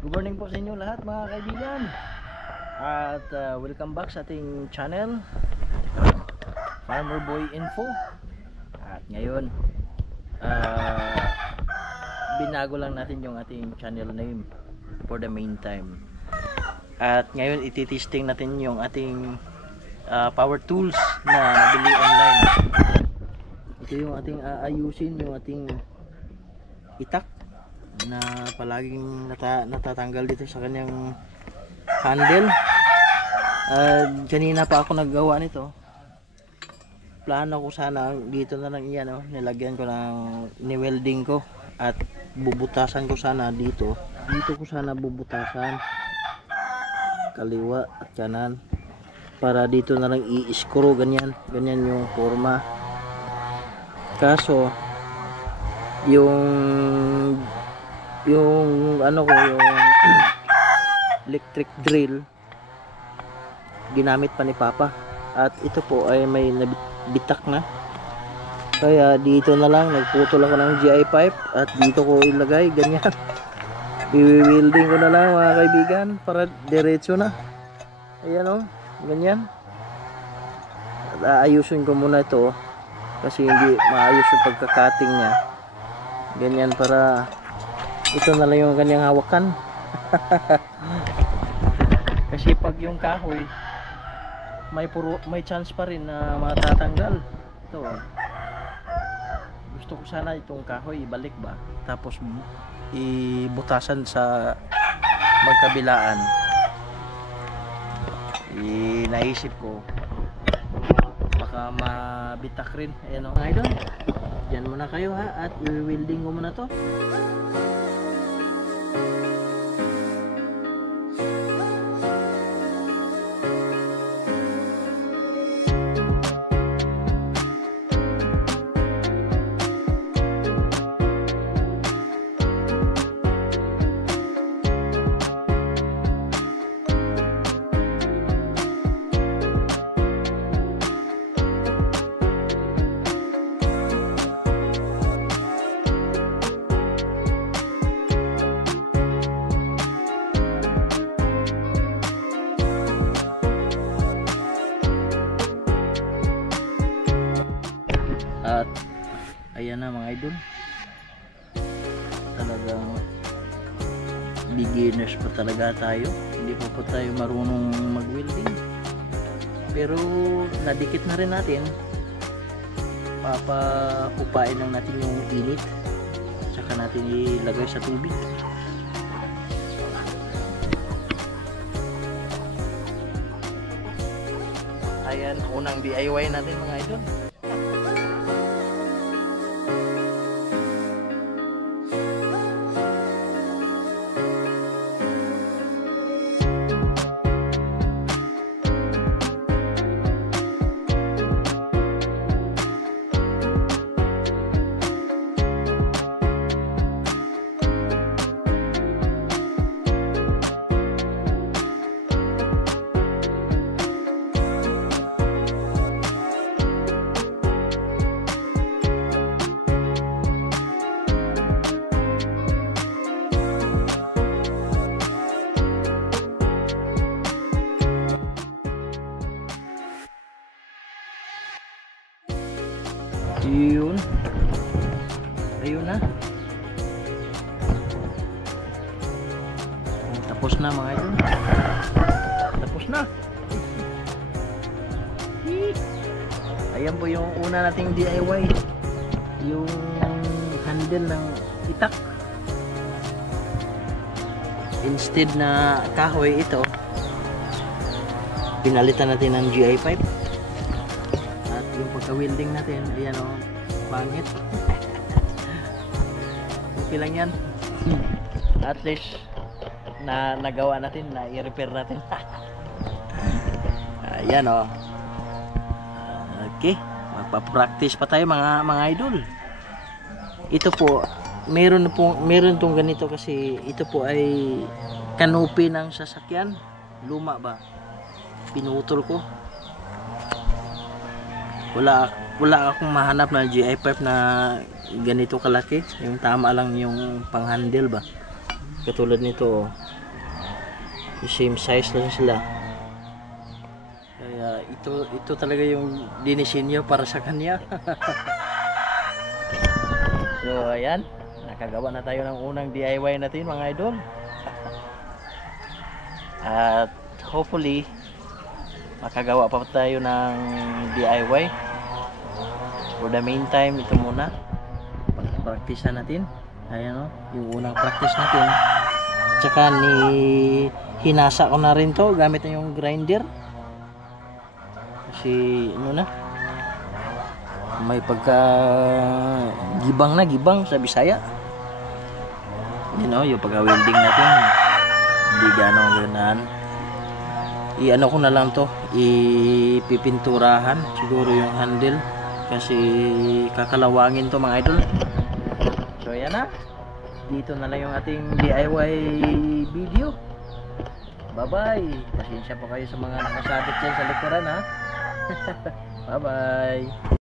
Good morning po sa inyo lahat mga kaibigan. At welcome back sa ating channel, Farmer Boy Info. At ngayon binago lang natin yung ating channel name for the meantime. At ngayon ititesting natin yung ating power tools na nabili online. Ito yung ating aayusin, yung ating itak na palaging natatanggal dito sa kanyang handle. Kanina pa ako naggawa nito. Plano ko sana dito na lang iyan, nilagyan ko ng ni-welding ko at bubutasan ko sana dito ko sana bubutasan kaliwa at kanan para dito na lang i-screw ganyan yung forma. Kaso yung ano ko, yung electric drill ginamit pa ni Papa at ito po ay may nabitak na, kaya dito na lang nagputol ako ng GI pipe at dito ko ilagay ganyan. I-welding ko na lang mga kaibigan para diretso na. Ayan ganyan. At aayusin ko muna ito kasi hindi maayos yung pagka-cutting niya. Ganyan para ito na lang yung kanyang hawakan. Kasi pag yung kahoy may chance pa rin na matatanggal. Ito gusto ko sana itong kahoy ibalik ba, tapos ibutasan sa magkabilaan. Naisip ko baka mabitak rin. Ayan mga idol, dyan muna kayo ha, at i-welding ko muna to. At ayan na mga idol, talagang beginners pa talaga tayo, hindi pa tayo marunong mag-welding, pero nadikit na rin natin. Papapupain lang natin yung init, saka natin ilagay sa tubig. Ayan, unang DIY natin mga idol. Yun, ayun na, tapos na mga idol, tapos na. Ayan po yung una nating DIY, yung handle ng itak. Instead na kahoy, ito pinalitan natin ng GI pipe. Yung pagka-welding natin, ayan pangit. Okay lang yan. At least na nagawa natin, na i-repair natin. Ayan okay, magpa-practice pa tayo mga idol. Ito po, meron tong ganito kasi ito po ay canopy ng sasakyan. Luma ba? Pinutol ko. Wala akong mahanap na GI pipe na ganito kalaki, yung tama lang yung pang handle ba. Katulad nito, oh. Same size lang sila. Kaya ito talaga yung dinisenyo para sa kanya. So ayan, nakagawa na tayo ng unang DIY natin mga idol. At hopefully makagawa pa tayo ng DIY. For the meantime, ito muna practice natin. Ayan, oh, yung unang practice natin. Tsaka hinasa ko na rin to gamit na yung grinder. Kasi ano na, may pagka gibang sa Bisaya. You know, yung pagka welding natin hindi ganong ganahan. I-ano ko na lang to, ipipinturahan siguro yung handle kasi kakalawangin to mga idol. So yan na, dito na lang yung ating DIY video. Bye bye. Pasensya po kayo sa mga nakasabit dyan sa likuran ha. Bye bye.